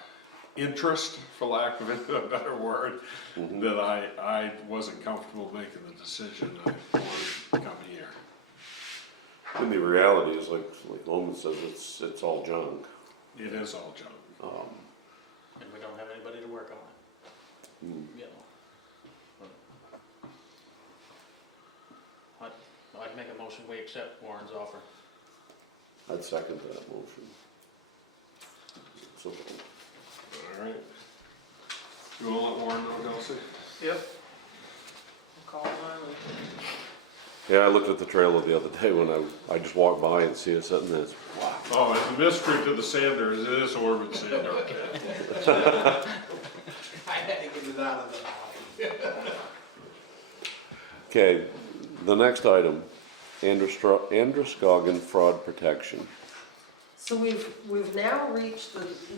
interest, for lack of a better word, Mhm. that I wasn't comfortable making the decision I wanted to come here. And the reality is, like Loman says, it's all junk. It is all junk. and we don't have anybody to work on it, Mm. you know. I'd make a motion, we accept Warren's offer. I'd second that motion. So, All right. You wanna let Warren know, Kelsey? Yep. I'll call him and yeah, I looked at the trailer the other day when I just walked by and see it sitting there. Oh, it's a mystery to the Sanders, it is Orville Sander. I had to get it out of the house. Okay, the next item, Androscoggin fraud protection. So we've now reached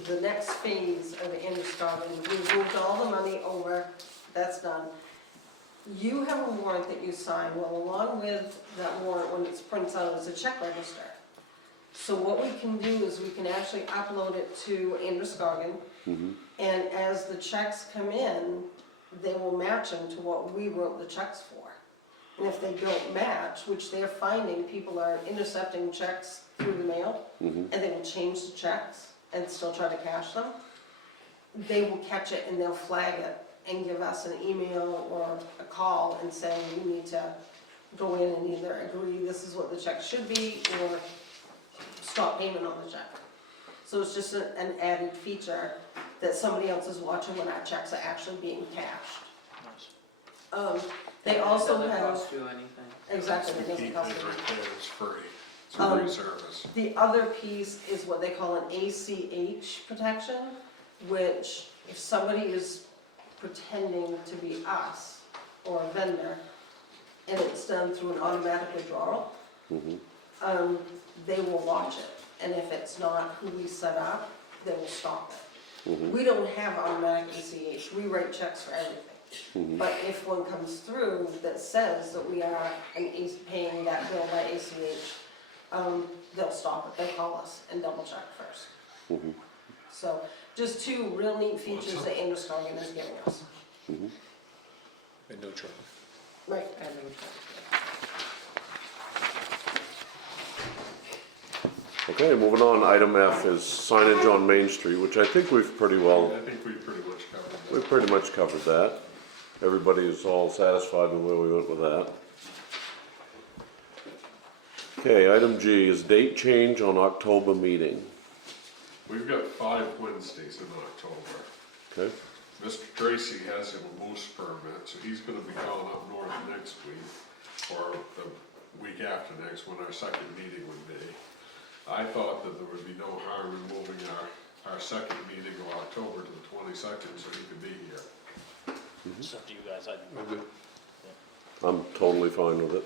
the next phase of Androscoggin. We've moved all the money over, that's done. You have a warrant that you sign, well, along with that warrant, when it's prints out, is a check register. So what we can do is we can actually upload it to Androscoggin, Mhm. and as the checks come in, they will match them to what we wrote the checks for. And if they don't match, which they're finding, people are intercepting checks through the mail, Mhm. and they will change the checks and still try to cash them, they will catch it and they'll flag it, and give us an email or a call and say, you need to go in and either agree this is what the check should be, or stop payment on the check. So it's just an added feature that somebody else is watching when our checks are actually being cashed. They also Doesn't have, cost you anything. exactly, The it doesn't key cost thing you. right there is free. It's a free service. The other piece is what they call an ACH protection, which if somebody is pretending to be us or a vendor, and it's done through an automatic withdrawal, they will watch it. And if it's not who we set up, they will stop it. We don't have automatic ACH, we write checks for everything. But if one comes through that says that we are paying that bill by ACH, they'll stop it, they'll call us and double check first. So, just two real neat features that Androscoggin is giving us. And no trouble. Right. And then we check. Okay, moving on, item F is signage on Main Street, which I think we've pretty well, I think we pretty much covered that. we've pretty much covered that. Everybody is all satisfied with where we went with that. Okay, item G is date change on October meeting. We've got 5 Wednesdays in October. Okay, Mr. Tracy has him a moose permit, so he's gonna be going up north next week, or the week after next, when our second meeting would be. I thought that there would be no harm in moving our second meeting of October to the 22nd, so he could be here. It's up to you guys, I'm totally fine with it.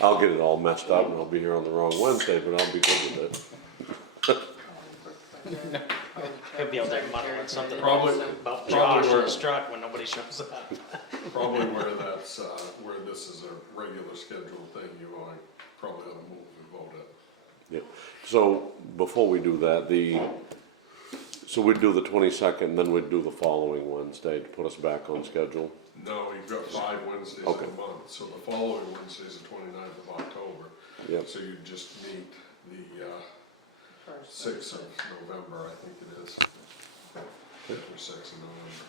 I'll get it all messed up and I'll be here on the wrong Wednesday, but I'll be good with it. he'll be able to muddle in something Probably- about probably Josh where- and his truck when nobody shows up. Probably where that's, where this is a regular scheduled thing, you ought to probably ought to move and vote it. Yeah, so before we do that, so we'd do the 22nd, and then we'd do the following Wednesday to put us back on schedule. No, you've got 5 Wednesdays in Okay. a month, so the following Wednesday is the 29th of October. Yep. So you just meet the, First. 6th of November, I think it is. 5th or 6th of November.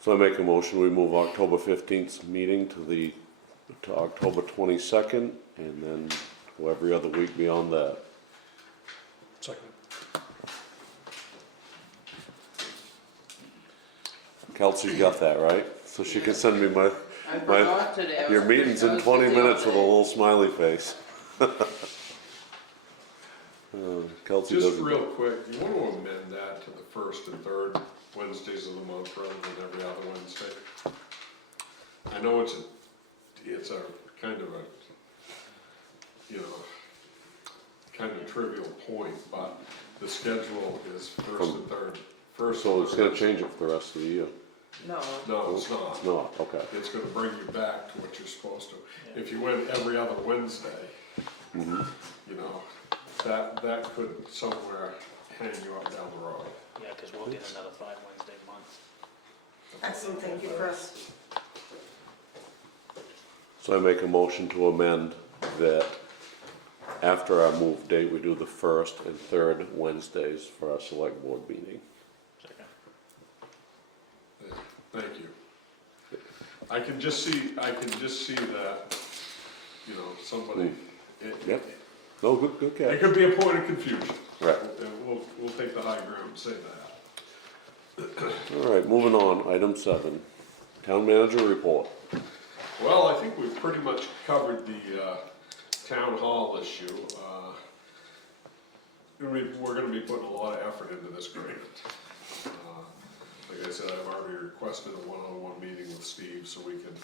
So I make a motion, we move October 15th meeting to October 22nd, and then every other week beyond that. Second. Kelsey got that, right? So she can send me I forgot today. I was your meeting's in busy 20 all minutes with a day. little smiley face. Kelsey Just doesn't. real quick, you want to amend that to the 1st and 3rd Wednesdays of the month rather than every other Wednesday? I know it's a kind of a, kind of trivial point, but the schedule is 1st and 3rd. First So and it's gonna third. change it for the rest of the year? No, No, it's not. It's not, okay. It's gonna bring you back to what you're supposed to. If you went every other Wednesday, that could somewhere hang you up down the road. Yeah, cause we'll get another 5 Wednesday month. Excellent, thank you, Chris. So I make a motion to amend that after our move date, we do the 1st and 3rd Wednesdays for our select board meeting. Second. Thank you. I can just see that, somebody, Yep. No, good it catch. could be a point of confusion. Right. And we'll take the high ground and say that. All right, moving on, item 7, town manager report. Well, I think we've pretty much covered the town hall issue. We're gonna be putting a lot of effort into this grant. Like I said, I've already requested a one-on-one meeting with Steve so we can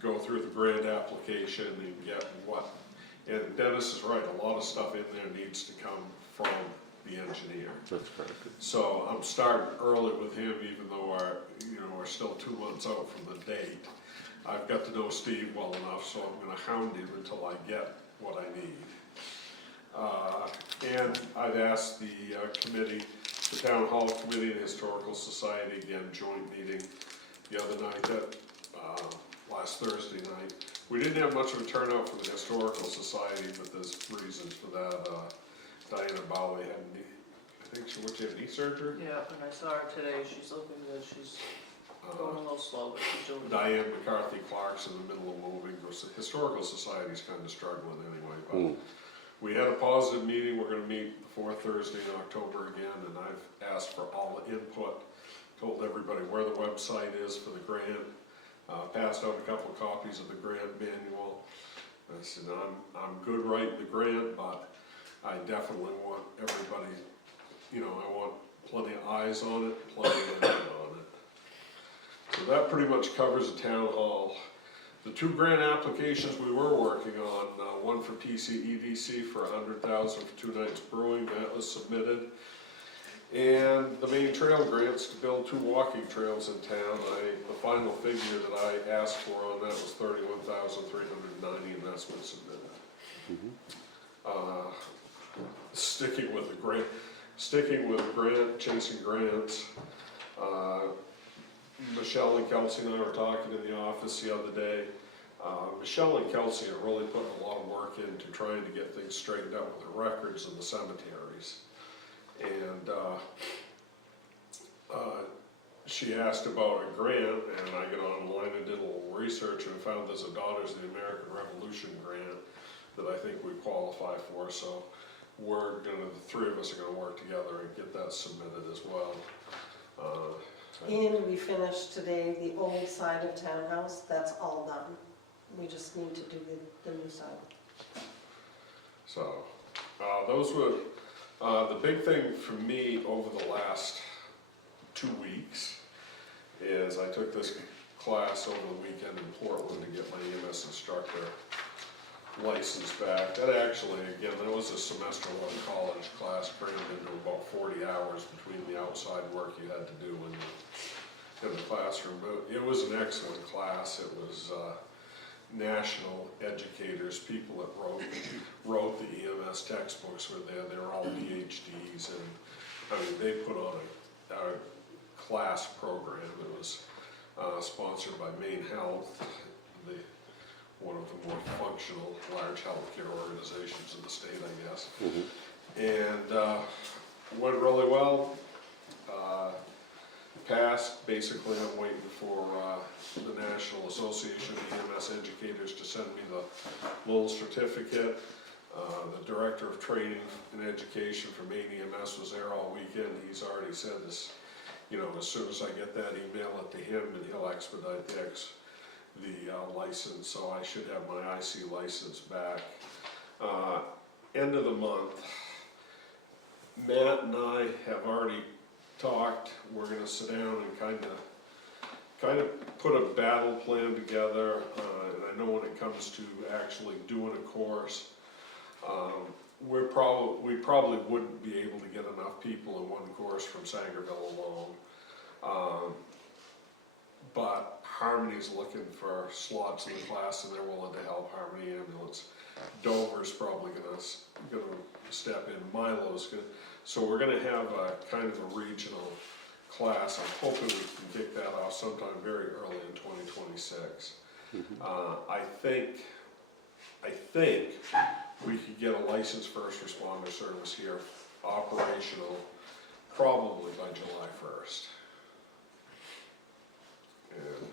go through the grant application and get and Dennis is right, a lot of stuff in there needs to come from the engineer. That's correct. So I'm starting early with him, even though we're still 2 months out from the date. I've got to know Steve well enough, so I'm gonna hound him until I get what I need. And I've asked the committee, the Town Hall Committee and Historical Society, again, joint meeting the other night, last Thursday night. We didn't have much of a turnout for the Historical Society, but there's reasons for that. Diana Bowley had think she, what, she had knee surgery? Yeah, and I saw her today, she's looking good, she's going a little slow, but she's doing good. Diane McCarthy Clark's in the middle of moving, the Historical Society's kind of struggling anyway, but we had a positive meeting, we're gonna meet the fourth Thursday in October again, and I've asked for all the input, told everybody where the website is for the grant, passed out a couple of copies of the grant manual. I said, I'm good writing the grant, but I definitely want everybody, you know, I want plenty of eyes on it, plenty of input on it. So that pretty much covers the town hall. The two grant applications we were working on, one for TCEDC for $100,000 for 2 nights brewing, that was submitted. And the main trail grants to build 2 walking trails in town, the final figure that I asked for on that was $31,390, and that's been submitted. Sticking with the grant, chasing grants, Michelle and Kelsey and I were talking in the office the other day. Michelle and Kelsey are really putting a lot of work into trying to get things straightened out with the records in the cemeteries. And she asked about a grant, and I got online and did a little research and found there's a Daughters of the American Revolution grant that I think we qualify for, so the 3 of us are gonna work together and get that submitted as well. And we finished today the old side of townhouse, that's all done. We just need to do the new side. So, those were, the big thing for me over the last 2 weeks is I took this class over the weekend in Portland to get my EMS instructor license back. That actually, again, that was a semester 1 college class crammed into about 40 hours between the outside work you had to do in the classroom. But it was an excellent class. It was national educators, people that wrote the EMS textbooks were there. They were all PhDs, and I mean, they put on a class program. It was sponsored by Maine Health, one of the more functional large healthcare organizations in the state, I guess. And went really well. Passed. Basically, I'm waiting for the National Association of EMS Educators to send me the little certificate. The Director of Training and Education for Maine EMS was there all weekend. He's already said this, you know, as soon as I get that, email it to him and he'll expedite the license, so I should have my IC license back. End of the month. Matt and I have already talked. We're gonna sit down and kind of put a battle plan together, and I know when it comes to actually doing a course, we probably wouldn't be able to get enough people in one course from Sangerville alone. But Harmony's looking for slots in the class, and they're willing to help. Harmony Ambulance. Dover's probably gonna step in. Milo's gonna. So we're gonna have a kind of a regional class. I'm hoping we can kick that off sometime very early in 2026. I think we could get a licensed first responder service here operational probably by July 1st. And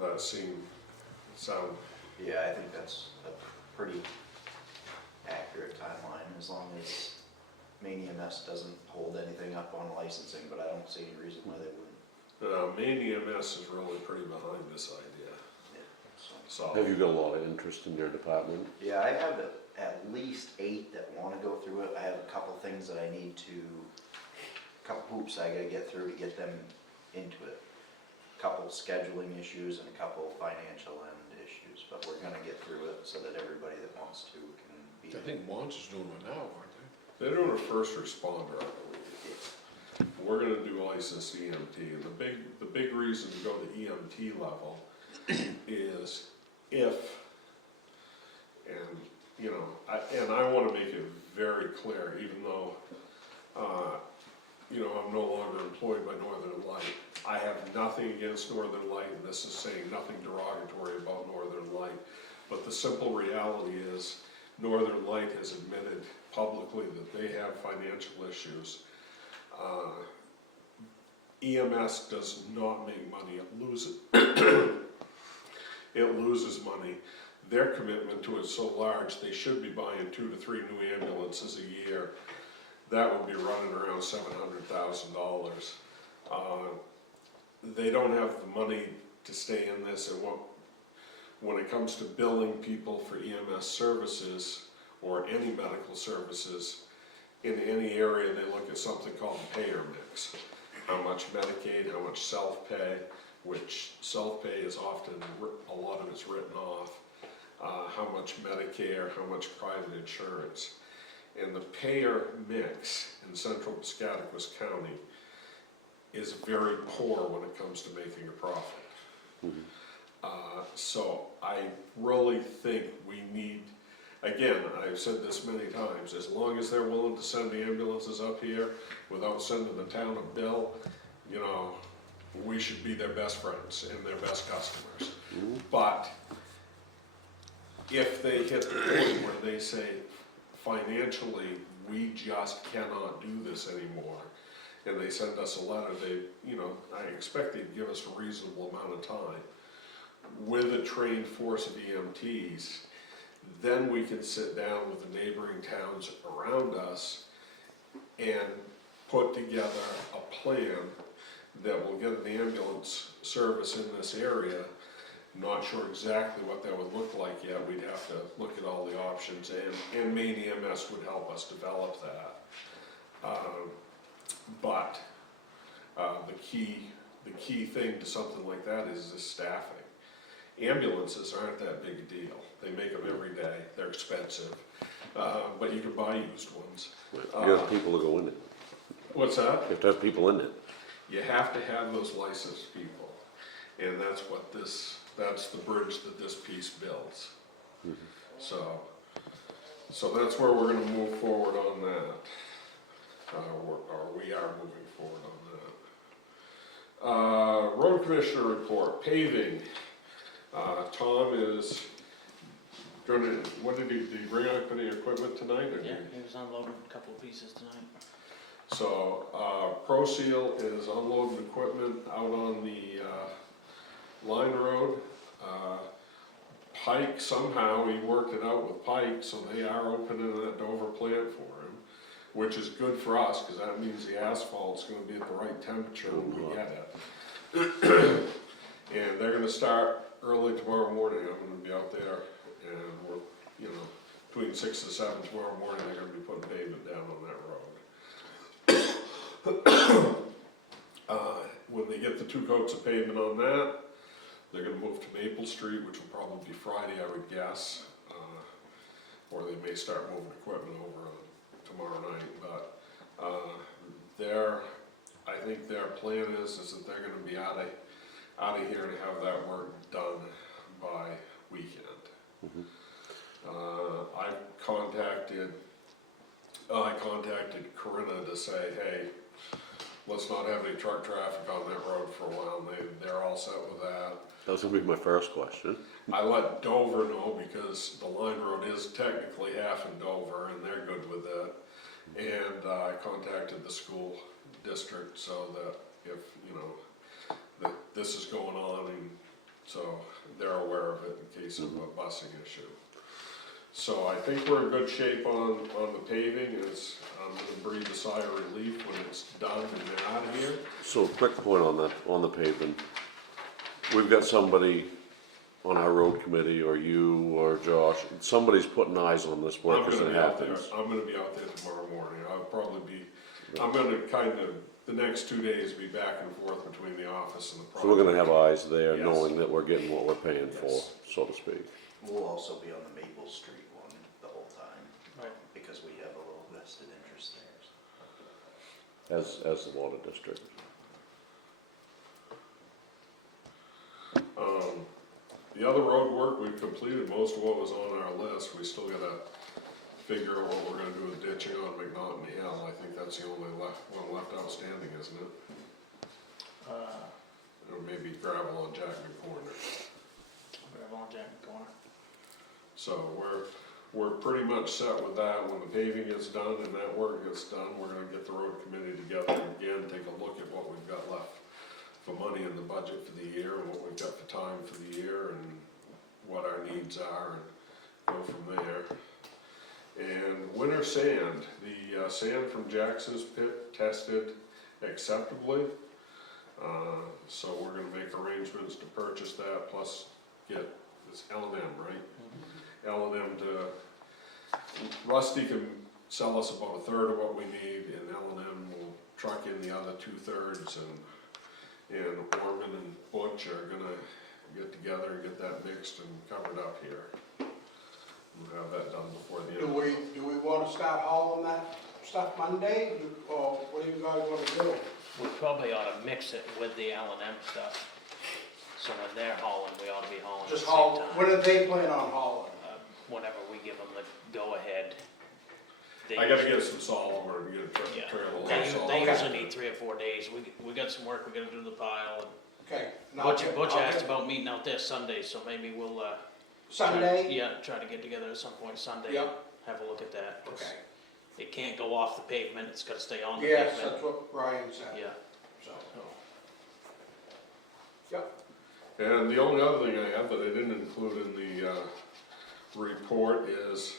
that sound. Yeah, I think that's a pretty accurate timeline, as long as Maine EMS doesn't hold anything up on licensing, but I don't see any reason why they wouldn't. Maine EMS is really pretty behind this idea. Yeah, So. Have you got a lot of interest in your department? Yeah, I have at least 8 that wanna go through it. I have a couple things that I need to, couple hoops I gotta get through to get them into it. Couple scheduling issues and a couple financial end issues, but we're gonna get through it so that everybody that wants to can be. I think Mons is doing one now, aren't they? They're doing a first responder, I believe. We're gonna do licensed EMT, and the big reason to go to EMT level is if, and you know, I wanna make it very clear, even though, you know, I'm no longer employed by Northern Light. I have nothing against Northern Light, and this is saying nothing derogatory about Northern Light, but the simple reality is Northern Light has admitted publicly that they have financial issues. EMS does not make money, it loses, it loses money. Their commitment to it is so large, they should be buying 2 to 3 new ambulances a year. That would be running around $700,000. They don't have the money to stay in this, and when it comes to billing people for EMS services or any medical services, in any area, they look at something called the payer mix. How much Medicaid, how much self-pay, which self-pay is often, a lot of it's written off. How much Medicare, how much private insurance. And the payer mix in central Piscataquis County is very poor when it comes to making a profit. So I really think we need, again, I've said this many times, as long as they're willing to send the ambulances up here without sending the town a bill, you know, we should be their best friends and their best customers. But if they hit the point where they say, financially, we just cannot do this anymore, and they send us a letter, I expect they'd give us a reasonable amount of time with a trained force of EMTs, then we can sit down with the neighboring towns around us and put together a plan that will get an ambulance service in this area. Not sure exactly what that would look like yet. We'd have to look at all the options, and Maine EMS would help us develop that. But the key thing to something like that is the staffing. Ambulances aren't that big a deal. They make them every day. They're expensive, but you can buy used ones. You have people to go in it. What's that? You have to have people in it. You have to have those licensed people, and that's the bridge that this piece builds. So that's where we're gonna move forward on that. Or we are moving forward on that. Road Commissioner report, paving. Tom is gonna, did he bring out any equipment tonight? Or Yeah, he was unloading a couple of pieces tonight. So, ProSeal is unloading equipment out on the, line road. Pike, somehow, he worked it out with Pike, so they are opening that Dover plant for him, which is good for us, cause that means the asphalt's gonna be at the right temperature when we get it. And they're gonna start early tomorrow morning. I'm gonna be out there, and we're, between 6 and 7 tomorrow morning, they're gonna be putting pavement down on that road. When they get the 2 coats of pavement on that, they're gonna move to Maple Street, which will probably be Friday, I would guess. Or they may start moving equipment over tomorrow night, but, I think their plan is that they're gonna be out of here and have that work done by weekend. I contacted Corinna to say, hey, let's not have any truck traffic on that road for a while, and they're all set with that. That was gonna be my first question. I let Dover know because the line road is technically half in Dover, and they're good with it. And I contacted the school district so that if, that this is going on, and so they're aware of it in case of a busing issue. So I think we're in good shape on the paving. I'm gonna breathe a sigh of relief when it's done and they're out of here. So quick point on the pavement. We've got somebody on our road committee, or you, or Josh, somebody's putting eyes on this work as it happens. I'm gonna be out there tomorrow morning. I'm gonna the next 2 days be back and forth between the office and the project. So we're gonna have eyes there, Yes. knowing that we're getting what we're paying for, Yes. so to speak. We'll also be on the Maple Street one the whole time, Right. because we have a little vested interest there. As the water district. The other road work, we've completed most of what was on our list. We still gotta figure out what we're gonna do with ditching on McNaughton Hill. I think that's the only one left outstanding, isn't it? Or maybe gravel on Jackman Corner. We're on Jack Corner. So we're pretty much set with that. When the paving is done and that work gets done, we're gonna get the road committee together again, take a look at what we've got left for money in the budget for the year, and what we've got for time for the year, and what our needs are, and go from there. And winter sand, the sand from Jackson's Pit tested acceptably. So we're gonna make arrangements to purchase that, plus get this L&M, right? L&M Rusty can sell us about a third of what we need, and L&M will truck in the other 2/3, and Orman and Butch are gonna get together and get that mixed and covered up here. We'll have that done before the end. Do we wanna start hauling that stuff Monday, or what do you guys wanna do? We probably ought to mix it with the L&M stuff. So when they're hauling, we ought to be hauling at the Just same haul, time. when are they planning on hauling? Whenever we give them the go-ahead. They I gotta get some salt over and get a Yeah. trailer load They of usually, salt. they usually need 3 or 4 days. We got some work we gotta do to the pile. Okay. now Butch, I'll Butch get- asked about meeting out there Sunday, so maybe we'll, Sunday? yeah, try to get together at some point Sunday. Yep. Have a look at that. 'Cause Okay. it can't go off the pavement, it's gotta stay on the Yes, pavement. that's what Brian said, Yeah, so. so, Yep. And the only other thing I have that I didn't include in the report is,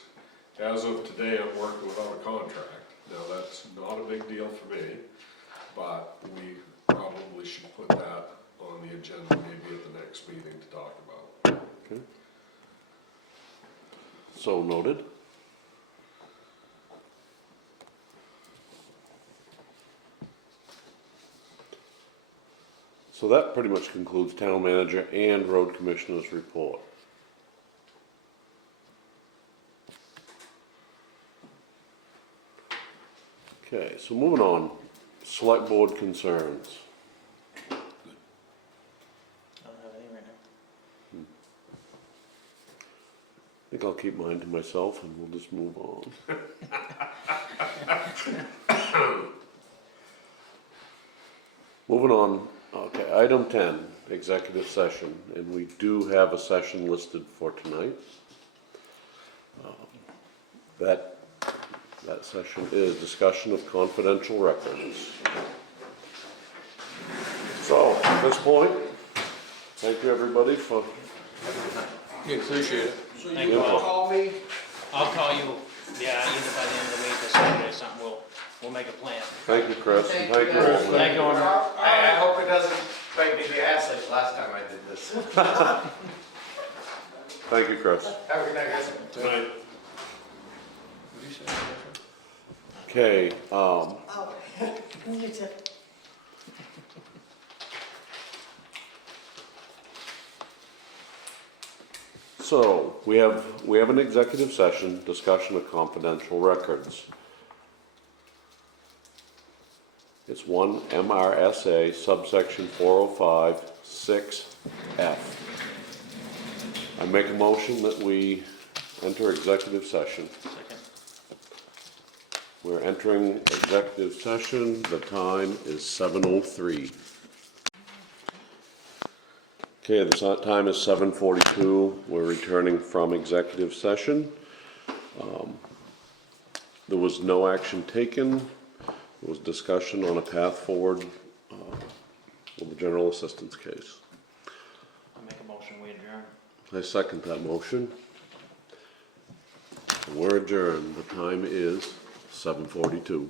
as of today, I'm working without a contract. Now, that's not a big deal for me, but we probably should put that on the agenda maybe at the next meeting to talk about. So noted. So that pretty much concludes town manager and road commissioner's report. Okay, so moving on, select board concerns. I don't have any right now. I think I'll keep mine to myself and we'll just move on. Moving on, okay, item 10, executive session, and we do have a session listed for tonight. That session is discussion of confidential records. So, at this point, thank you everybody for Yeah, appreciate it. So Thank you you. will call me? I'll call you, yeah, either by the end of the week or Saturday or something, we'll make a plan. Thank you, Chris, and Thank thank you, you guys. all. Thank you, Orman. I hope it doesn't bite me in the ass like last time I did this. Thank you, Chris. Have a good night, guys. Tonight, What do you say? Okay, Oh, you too. so we have an executive session, discussion of confidential records. It's 1 MRSA subsection 405(6)F. I make a motion that we enter executive session. Second. We're entering executive session, the time is 7:03. Okay, the time is 7:42, we're returning from executive session. There was no action taken, there was discussion on a path forward with the general assistance case. I'll make a motion, we adjourn. I second that motion. We're adjourned, the time is 7:42.